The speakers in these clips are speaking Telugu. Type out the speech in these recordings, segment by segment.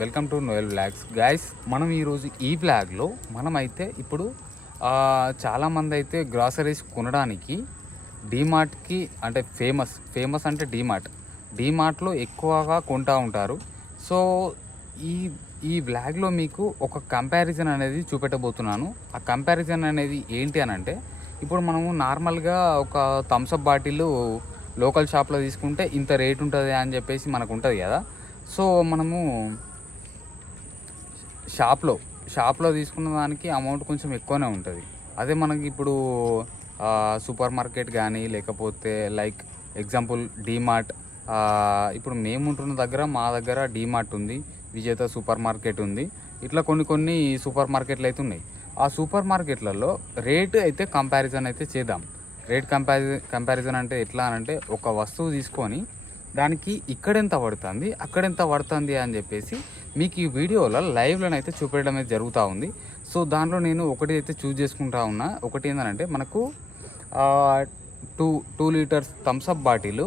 Welcome to Noel blogs. Guys మనం ఈరోజు ఈ బ్లాగ్లో మనమైతే ఇప్పుడు చాలామంది అయితే గ్రాసరీస్ కొనడానికి డీమార్ట్కి అంటే ఫేమస్ ఫేమస్ అంటే డీమార్ట్. డీమార్ట్లో ఎక్కువగా కొంటూ ఉంటారు. సో ఈ ఈ బ్లాగ్లో మీకు ఒక కంపారిజన్ అనేది చూపెట్టబోతున్నాను. ఆ కంపారిజన్ అనేది ఏంటి అని అంటే ఇప్పుడు మనము నార్మల్గా ఒక థమ్స్అప్ బాటిల్ లోకల్ షాప్లో తీసుకుంటే ఇంత రేట్ ఉంటుంది అని చెప్పేసి మనకు ఉంటుంది కదా. సో మనము షాప్లో షాప్లో తీసుకున్న దానికి అమౌంట్ కొంచెం ఎక్కువనే ఉంటుంది. అదే మనకి ఇప్పుడు సూపర్ మార్కెట్ కానీ లేకపోతే లైక్ ఎగ్జాంపుల్ డీమార్ట్ ఇప్పుడు మేము ఉంటున్న దగ్గర మా దగ్గర డీమార్ట్ ఉంది విజేత సూపర్ మార్కెట్ ఉంది. ఇట్లా కొన్ని కొన్ని సూపర్ మార్కెట్లు అయితే ఉన్నాయి. ఆ సూపర్ మార్కెట్లలో రేట్ అయితే కంపారిజన్ అయితే చేద్దాం. రేట్ కంపారిజన్ కంపారిజన్ అంటే ఎట్లా అని అంటే ఒక వస్తువు తీసుకొని దానికి ఇక్కడ ఎంత పడుతుంది అక్కడ ఎంత పడుతుంది అని చెప్పేసి మీకు ఈ వీడియోలో లైవ్లోనైతే చూపించడం అయితే జరుగుతూ ఉంది. సో దాంట్లో నేను ఒకటి అయితే చూజ్ చేసుకుంటా ఉన్నా. ఒకటి ఏంటంటే మనకు two two litres Thums Up bottle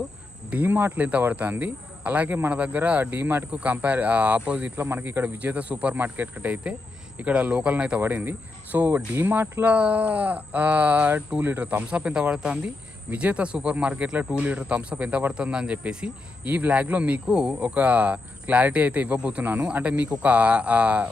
డీమార్ట్లు ఎంత పడుతుంది. అలాగే మన దగ్గర డీమార్ట్కు కంపేర్ ఆపోజిట్లో మనకి ఇక్కడ విజేత సూపర్ మార్కెట్ అయితే ఇక్కడ లోకల్ని అయితే పడింది. సో డీమార్ట్లో టూ లీటర్ థమ్స్అప్ ఎంత పడుతుంది? విజేత సూపర్ మార్కెట్లో టూ లీటర్ థమ్స్అప్ ఎంత పడుతుంది అని చెప్పేసి ఈ బ్లాగ్లో మీకు ఒక క్లారిటీ అయితే ఇవ్వబోతున్నాను. అంటే మీకు ఒక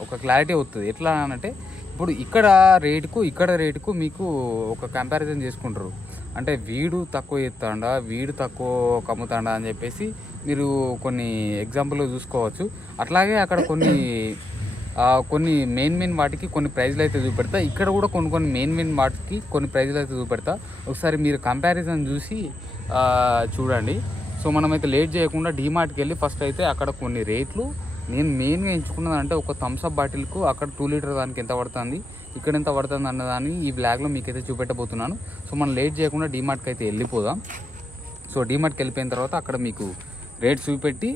ఒక క్లారిటీ వస్తుంది ఎట్లా అంటే ఇప్పుడు ఇక్కడ రేటుకు ఇక్కడ రేటుకు మీకు ఒక కంపారిజన్ చేసుకుంటారు. అంటే వీడు తక్కువ ఎత్తాడా వీడు తక్కువ కమ్ముతాడా అని చెప్పేసి మీరు కొన్ని ఎగ్జాంపుల్ చూసుకోవచ్చు. అట్లాగే అక్కడ కొన్ని కొన్ని మెయిన్ మెయిన్ వాటికి కొన్ని ప్రైజ్లు అయితే చూపెడతా. ఇక్కడ కూడా కొన్ని కొన్ని మెయిన్ మెయిన్ వాటికి కొన్ని ప్రైజ్లు అయితే చూపెడతా. ఒకసారి మీరు కంపారిజన్ చూసి చూడండి. సో మనమైతే లేట్ చేయకుండా డీమార్ట్కి వెళ్ళి ఫస్ట్ అయితే అక్కడ కొన్ని రేట్లు నేను మెయిన్గా ఎంచుకున్నది అంటే ఒక థమ్స్అప్ బాటిల్కు అక్కడ టూ లీటర్ దానికి ఎంత పడుతుంది ఇక్కడ ఎంత పడుతుంది అన్నదాన్ని ఈ బ్లాగ్లో మీకైతే చూపెట్టబోతున్నాను. సో మనం లేట్ చేయకుండా డీమార్ట్కి అయితే వెళ్ళిపోదాం. సో డీమార్ట్కి వెళ్ళిపోయిన తర్వాత అక్కడ మీకు రేట్ చూపెట్టి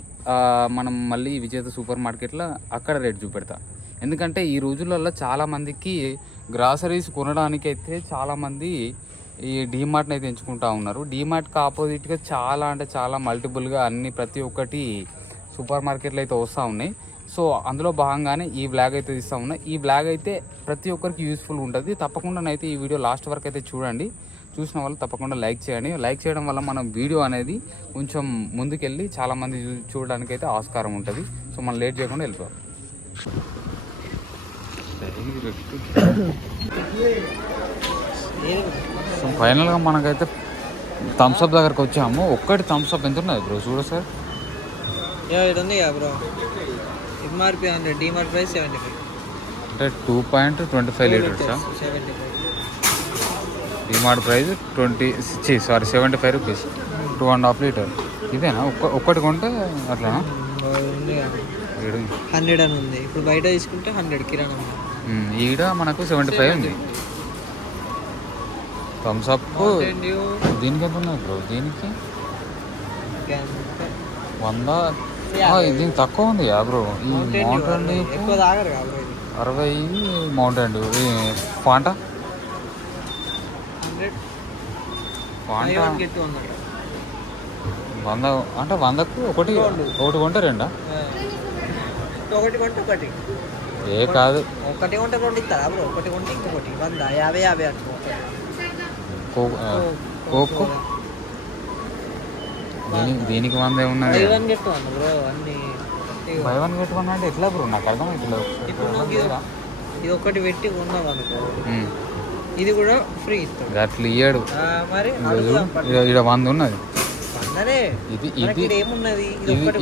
మనం మళ్ళీ విజేత సూపర్ మార్కెట్లో అక్కడ రేట్ చూపెడతా. ఎందుకంటే ఈ రోజులలో చాలామందికి గ్రాసరీస్ కొనడానికి అయితే చాలామంది ఈ డీమార్ట్ని అయితే ఎంచుకుంటా ఉన్నారు. డీమార్ట్కి ఆపోజిట్గా చాలా అంటే చాలా మల్టిపుల్గా అన్ని ప్రతి ఒక్కటి సూపర్ మార్కెట్లు అయితే వస్తూ ఉన్నాయి. సో అందులో భాగంగానే ఈ బ్లాగ్ అయితే ఇస్తూ ఉన్నా. ఈ బ్లాగ్ అయితే ప్రతి ఒక్కరికి యూస్ఫుల్ ఉంటుంది. తప్పకుండా అయితే ఈ వీడియో లాస్ట్ వరకు అయితే చూడండి. చూసిన వాళ్ళు తప్పకుండా లైక్ చేయండి. లైక్ చేయడం వల్ల మనం వీడియో అనేది కొంచెం ముందుకెళ్ళి చాలామంది చూడడానికి అయితే ఆస్కారం ఉంటుంది. సో మనం లేట్ చేయకుండా వెళ్ళిపోవాలి సో ఫైనల్గా మనకైతే థమ్స్అప్ దగ్గరకు వచ్చాము. ఒక్కటి థమ్స్అప్ ఎంత ఉన్నది బ్రో? చూడ సార్. ఉంది bro. MRP hundred DMart price seventy five అంటే two point twenty five లీటర్సా? Seventy five DMart price twenty sorry seventy five rupees. Two and half litre. ఇదేనా? ఒక్క ఒక్కటి కొంటే ఈడ హండ్రెడ్ అని ఉంది. ఇప్పుడు బయట తీసుకుంటే హండ్రెడ్ కిరాణా ఈడ మనకు సెవెంటీ ఫైవ్ ఉంది. థమ్స్ అప్ దీనికి ఎంత ఉన్నది బ్రో? దీనికి వంద? దీనికి తక్కువ ఉంది యా బ్రో? ఈ మౌంటైన్ అరవై. మౌంటైన్ ఈ ఫాంటా హండ్రెడ్ వంద. అంటే వందకు ఒకటి. ఒకటి కొంటే రెండా? ఒకటి కొంటే ఒకటి. ఏ కాదు. ఒకటి కొంటే రెండు ఇస్తారా బ్రో? ఒకటి కొంటే ఇంకొకటి. వంద యాభై యాభై ఆ, కోక్? దీనికి వంద ఏమున్నది? Buy one get one bro అన్ని. బై వన్ గెట్ వన్ అంటే ఎట్లా బ్రో? నాకు అర్థం అవుతలేదు ఇప్పుడు ఇది ఒకటి పెట్టి కొన్నావు అనుకో. ఇది కూడా ఫ్రీ ఇస్తాడు అట్లా ఇయ్యాడు. మరి ఈడ వంద ఉన్నది. ఇది ఇది ఏమున్నది?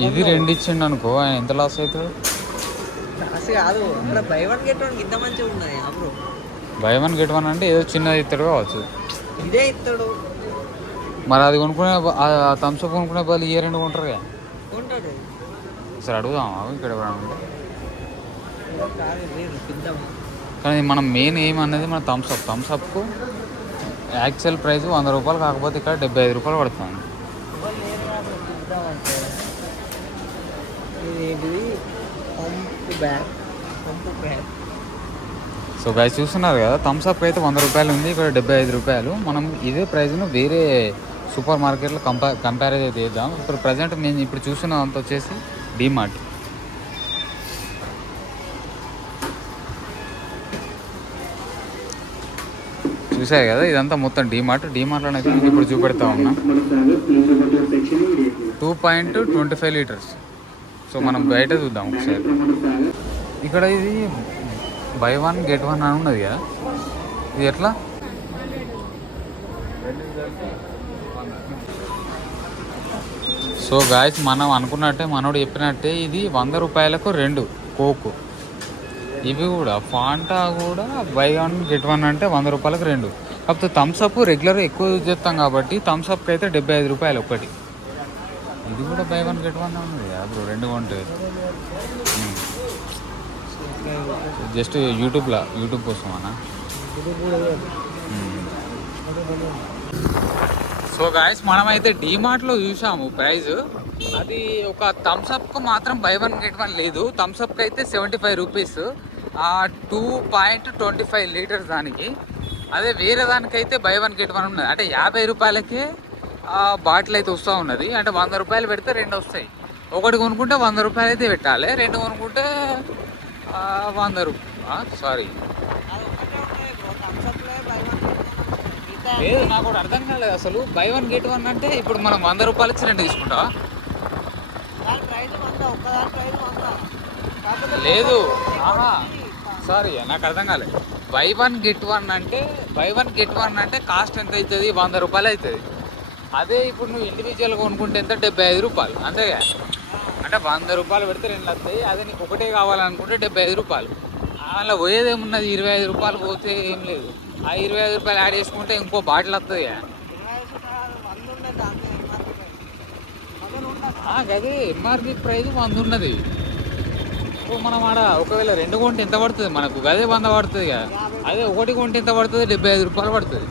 ఇది రెండు ఇచ్చిండు అనుకో ఆయన ఎంత లాస్ అవుతాడు? అసలు కాదు. అక్కడ బై వన్ గెట్ వన్ ఇంత మంచిగా ఉన్నది bro buy one get one అంటే ఏదో చిన్నది ఇస్తాడు కావచ్చు. ఇదే ఇస్తాడు. మరి అది కొనుక్కునే బ- ఆ థమ్స్ అప్ కొనుక్కునే బదులు ఇయర్ రెండు కొంటారు కదా. సరే అడుగుదాం ఇక్కడ ఎవరైనా కానీ మనం మెయిన్ ఏం అనేది మన థమ్స్ అప్ థమ్స్ అప్కు యాక్చువల్ ప్రైస్ వంద రూపాయలు కాకపోతే ఇక్కడ డెబ్బై ఐదు రూపాయలు పడుతుంది. సో గాయ చూస్తున్నారు కదా థమ్స్ అప్ అయితే వంద రూపాయలు ఉంది ఇక్కడ డెబ్బై ఐదు రూపాయలు. మనం ఇదే ప్రైస్ను వేరే సూపర్ మార్కెట్లో కంపా కంపేర్ అయితే చేద్దాం. ఇప్పుడు ప్రజెంట్ నేను ఇప్పుడు చూస్తున్నదంతా వచ్చేసి డీమార్ట్ చూసారు కదా ఇదంతా మొత్తం డీమార్ట్ డీమార్ట్లో అయితే మీకు ఇప్పుడు చూపెడతా ఉన్నా. Two point twenty five litres so మనం బయట చూద్దాం ఒకసారి. ఇక్కడ ఇది బై వన్ గెట్ వన్ అని ఉన్నది కదా. ఇది ఎట్లా? సో గాయస్ మనం అనుకున్నట్టే మనోడు చెప్పినట్టే ఇది వంద రూపాయలకు రెండు కోకు. ఇవి కూడా ఫాంటా కూడా బై వన్ గెట్ వన్ అంటే వంద రూపాయలకు రెండు. కాకపోతే థమ్స్అప్ రెగ్యులర్ ఎక్కువ యూజ్ చేస్తాం కాబట్టి థమ్స్అప్కి అయితే డెబ్బై ఐదు రూపాయలు ఒకటి. ఇది కూడా బై వన్ గెట్ వన్ ఉంది అప్పుడు రెండు కొంటే. జస్ట్ యూట్యూబ్లో యూట్యూబ్ కోసం అన్నా సో గాయస్ మనమైతే డీమార్ట్లో చూసాము ప్రైస్ అది ఒక థమ్స్అప్కు మాత్రం బై వన్ గెట్ వన్ లేదు. థమ్స్అప్కి అయితే seventy five rupees two point twenty five litres దానికి. అదే వేరే దానికైతే బై వన్ గెట్ వన్ ఉన్నది. అంటే యాభై రూపాయలకే బాటిల్ అయితే వస్తూ ఉన్నది. అంటే వంద రూపాయలు పెడితే రెండు వస్తాయి. ఒకటి కొనుక్కుంటే వంద రూపాయలు అయితే పెట్టాలి. రెండు కొనుక్కుంటే వంద రూపాయలు సారీ లేదు నాకు కూడా అర్థం కాలేదు అసలు. బై వన్ గెట్ వన్ అంటే ఇప్పుడు మనం వంద రూపాయలు ఇచ్చి రెండు తీసుకుంటావా లేదు. ఆహా. సారీ నాకు అర్థం కాలేదు బై వన్ గెట్ వన్ అంటే బై వన్ గెట్ వన్ అంటే కాస్ట్ ఎంత అవుతుంది? వంద రూపాయలు అవుతుంది. అదే ఇప్పుడు నువ్వు ఇండివిజువల్ కొనుక్కుంటే ఎంత? డెబ్బై ఐదు రూపాయలు. అంతేగా అంటే వంద రూపాయలు పెడితే రెండు వస్తాయి అదే నీకు ఒకటే కావాలనుకుంటే డెబ్బై ఐదు రూపాయలు. అలా పోయేదేమున్నది? ఇరవై ఐదు రూపాయలు పోతే ఏం లేదు. ఆ ఇరవై ఐదు రూపాయలు యాడ్ చేసుకుంటే ఇంకో బాటిల్ వస్తుంది అదే ఎంఆర్పి ప్రైస్ వంద ఉన్నది. సో మనం ఆడ ఒకవేళ రెండు కొంటే ఎంత పడుతుంది? మనకు గదే వంద పడుతుంది కదా. అదే ఒకటి కొంటే ఎంత పడుతుంది? డెబ్బై ఐదు రూపాయలు పడుతుంది.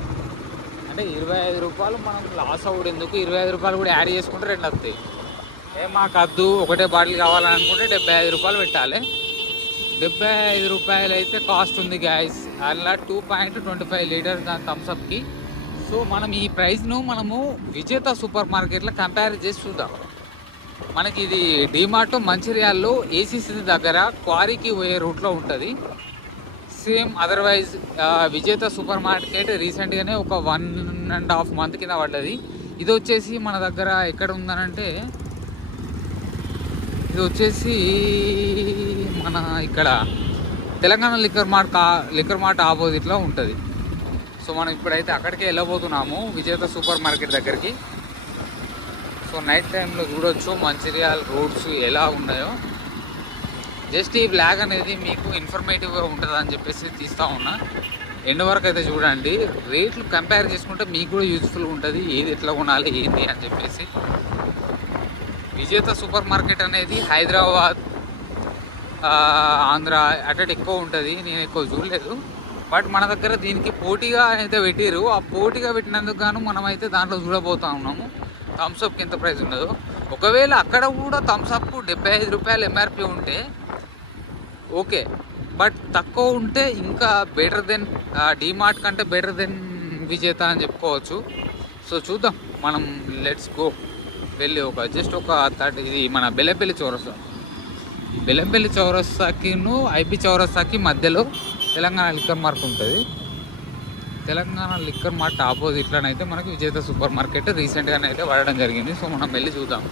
అంటే ఇరవై ఐదు రూపాయలు మనం లాస్ అవ్వడం ఎందుకు ఇరవై ఐదు రూపాయలు కూడా యాడ్ చేసుకుంటే రెండు వస్తాయి. ఏ మాకు వద్దు ఒకటే బాటిల్ కావాలని అనుకుంటే డెబ్బై ఐదు రూపాయలు పెట్టాలి. డెబ్బై ఐదు రూపాయలు అయితే కాస్ట్ ఉంది గ్యాస్ అలా two point twenty five litres దాని థమ్స్అప్కి సో మనం ఈ ప్రైస్ను మనము విజేత సూపర్ మార్కెట్లో కంపేర్ చేసి చూద్దాం. మనకి ఇది డిమార్ట్ మంచిర్యాల్లో ఏసీసీ దగ్గర క్వారీకి పోయే రూట్లో ఉంటుంది. Same otherwise Vijetha super market రీసెంట్గానే ఒక వన్ అండ్ హాఫ్ మంత్ కింద పడ్డది. ఇది వచ్చేసి మన దగ్గర ఎక్కడ ఉందనంటే ఇది వచ్చేసి మన ఇక్కడ తెలంగాణ లిక్కర్ మార్ట్ కా లిక్కర్ మార్ట్ ఆపోజిట్లో ఉంటుంది. సో మనం ఇప్పుడైతే అక్కడికే వెళ్ళబోతున్నాము విజేత సూపర్ మార్కెట్ దగ్గరికి. సో నైట్ టైంలో చూడొచ్చు మంచిర్యాల రోడ్స్ ఎలా ఉన్నాయో. జస్ట్ ఈ బ్లాగ్ అనేది మీకు ఇన్ఫర్మేటివ్గా ఉంటుంది అని చెప్పేసి తీస్తూ ఉన్నా. ఎండ్ వరకు అయితే చూడండి. రేట్లు కంపేర్ చేసుకుంటే మీకు కూడా యూజ్ఫుల్ ఉంటుంది. ఏది ఎట్లా కొనాలి ఏంటి అని చెప్పేసి. విజేత సూపర్ మార్కెట్ అనేది హైదరాబాద్ ఆంధ్ర అటు ఎక్కువ ఉంటుంది. నేను ఎక్కువ చూడలేదు. బట్ మన దగ్గర దీనికి పోటీగా అయితే పెట్టారు ఆ పోటీగా పెట్టినందుకు గాను మనమైతే దాంట్లో చూడబోతా ఉన్నాము. థమ్స్అప్కి ఎంత ప్రైస్ ఉండదో ఒకవేళ అక్కడ కూడా థమ్స్అప్ డెబ్బై ఐదు రూపాయలు ఎంఆర్పి ఉంటే ఓకే. బట్ తక్కువ ఉంటే ఇంకా బెటర్ దెన్ డీమార్ట్ కంటే బెటర్ దెన్ విజేత అని చెప్పుకోవచ్చు. సో చూద్దాం. మనం లెట్స్ గో వెళ్ళి ఒక జస్ట్ ఒక థర్టీ ఇది మన బెల్లంపల్లి చౌరస్తా. బెల్లంపల్లి చౌరస్తాకిను ఐపీ చౌరస్తాకి మధ్యలో తెలంగాణ లిక్కర్ మార్క్ ఉంటుంది. తెలంగాణ లిక్కర్ మార్ట్ ఆపోజిట్లోనైతే మనకి విజేత సూపర్ మార్కెట్ రీసెంట్గానే అయితే పడడం జరిగింది. సో మనం వెళ్ళి చూద్దాం.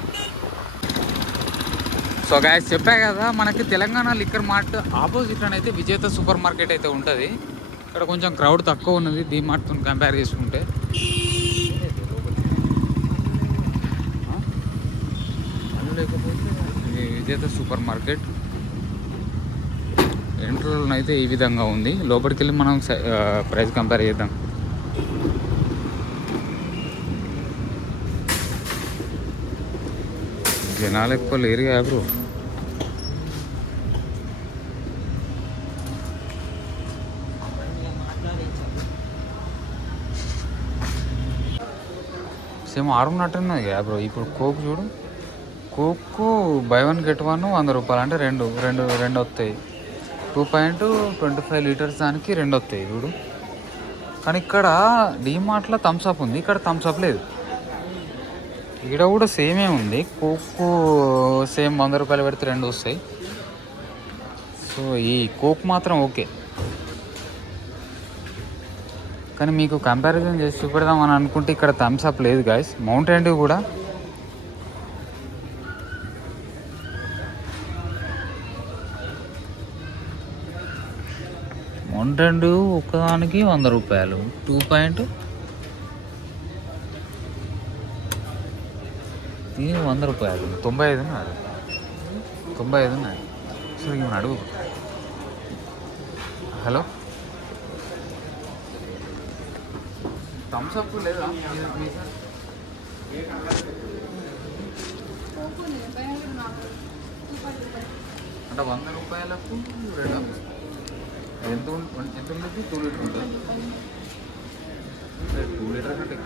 సో గాయస్ చెప్పా కదా మనకి తెలంగాణ లిక్కర్ మార్ట్ ఆపోజిట్లోనైతే విజేత సూపర్ మార్కెట్ అయితే ఉంటుంది. ఇక్కడ కొంచెం క్రౌడ్ తక్కువ ఉన్నది డీ మార్ట్తో కంపేర్ చేసుకుంటే. లేకపోతే విజేత సూపర్ మార్కెట్. ఎంట్రోలో అయితే ఈ విధంగా ఉంది. లోపలికి వెళ్ళి మనం ప్రైస్ కంపేర్ చేద్దాం. జనాలు ఎక్కువ లేరు కదా బ్రో. సేమ్ ఆరున్నట్టున్నది కదా బ్రో. ఇప్పుడు కోక్ చూడు. Coke buy one get one వంద రూపాయలు అంటే రెండు రెండు రెండు వస్తాయి. Two point twenty five litres దానికి రెండు వస్తాయి చూడు. కానీ ఇక్కడ డీమార్ట్లో థమ్స్అప్ ఉంది ఇక్కడ థమ్స్అప్ లేదు. ఇక్కడ కూడా సేమే ఉంది. కోక్ సేమ్ వంద రూపాయలు పెడితే రెండు వస్తాయి. సో ఈ కోక్ మాత్రం ఓకే. కానీ మీకు కంపారిజన్ చేసి చూపెడదాం అని అనుకుంటే ఇక్కడ థమ్స్అప్ లేదు గాయస్ మౌంటైన్ డ్యూ కూడా వన్ రెండు ఒక్కదానికి వంద రూపాయలు. టూ పాయింట్ దీని వంద రూపాయలు. తొంభై ఐదు ఉన్నాడు తొంభై ఐదు ఉన్నాయి సో ఇవి అడుగు హలో? థమ్స్ అప్ లేదా? అంటే వంద రూపాయలకు రెండు ఎంత ఎంత ఉంటుంది టూ లీటర్ ఉంటుంది? టూ లీటర్ కంటే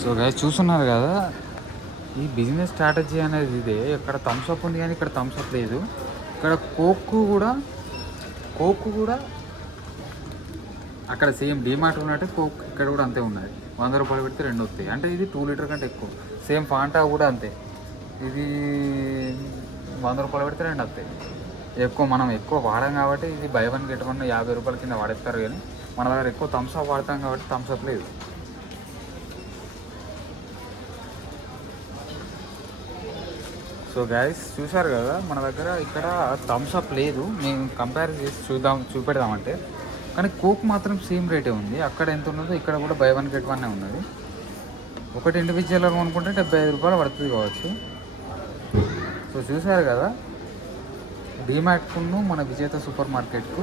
సో గైస్ చూస్తున్నారు కదా ఈ బిజినెస్ స్ట్రాటజీ అనేది ఇదే. ఇక్కడ థమ్స్అప్ ఉంది కానీ ఇక్కడ థమ్స్అప్ లేదు. ఇక్కడ కోక్ కూడా కోక్ కూడా అక్కడ సేమ్ డిమార్ట్ ఉన్నట్టు కోక్ ఇక్కడ కూడా అంతే ఉన్నది. వంద రూపాయలు పెడితే రెండు వస్తాయి. అంటే ఇది టూ లీటర్ కంటే ఎక్కువ. సేమ్ ఫాంటా కూడా అంతే. ఇది వంద రూపాయలు పెడితే రెండు వస్తాయి. ఎక్కువ మనం ఎక్కువ వాడాం కాబట్టి ఇది బై వన్ గెట్ వన్ యాభై రూపాయల కింద వాడేస్తారు కానీ మన దగ్గర ఎక్కువ థమ్స్అప్ వాడతాం కాబట్టి థమ్స్అప్ లేదు. సో గైస్ చూసారు కదా మన దగ్గర ఇక్కడ థమ్స్అప్ లేదు. మేము కంపేర్ చేసి చూద్దాం చూపెడదామంటే కానీ కోక్ మాత్రం సేమ్ రేటే ఉంది. అక్కడ ఎంత ఉన్నదో ఇక్కడ కూడా బై వన్ గెట్ వన్ ఉన్నది. ఒకటి ఇండివిజువల్ అనుకుంటే డెబ్బై ఐదు రూపాయలు పడుతుంది కావచ్చు. సో చూసారు కదా డిమార్ట్కును మన విజేత సూపర్ మార్కెట్కు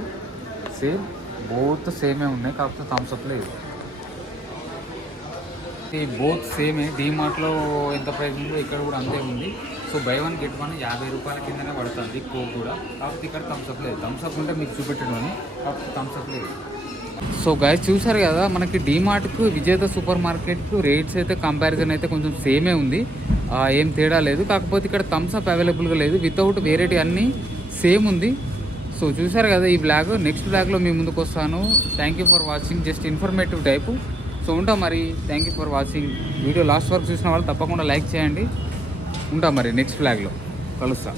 సేమ్ బోత్ సేమే ఉన్నాయి. కాకపోతే థమ్స్అప్ లేదు. ఈ బోత్ సేమే డీమార్ట్లో ఎంత ప్రైస్ ఉందో ఇక్కడ కూడా అంతే ఉంది. So buy one get one యాభై రూపాయల కిందనే పడుతుంది కోక్ కూడా. కాకపోతే ఇక్కడ థమ్స్అప్ లేదు. థమ్స్అప్ ఉంటే మీకు చూపెట్టడం కాకపోతే థమ్స్అప్ లేదు. సో గైస్ చూసారు కదా మనకి డీమార్ట్కు విజేత సూపర్ మార్కెట్కు రేట్స్ అయితే కంపారిజన్ అయితే కొంచెం సేమే ఉంది. ఏం తేడా లేదు. కాకపోతే ఇక్కడ థమ్స్అప్ అవైలబుల్గా లేదు. వితౌట్ వేరేటి అన్నీ సేమ్ ఉంది. సో చూసారు కదా ఈ బ్లాగ్ నెక్స్ట్ బ్లాగ్లో మీ ముందుకు వస్తాను. Thank you for watching just informative type so ఉంటాం మరి. Thank you for watching video last వరకు చూసిన వాళ్ళు తప్పకుండా లైక్ చేయండి. ఉంటా మరి నెక్స్ట్ ఫ్లాగ్లో కలుస్తా.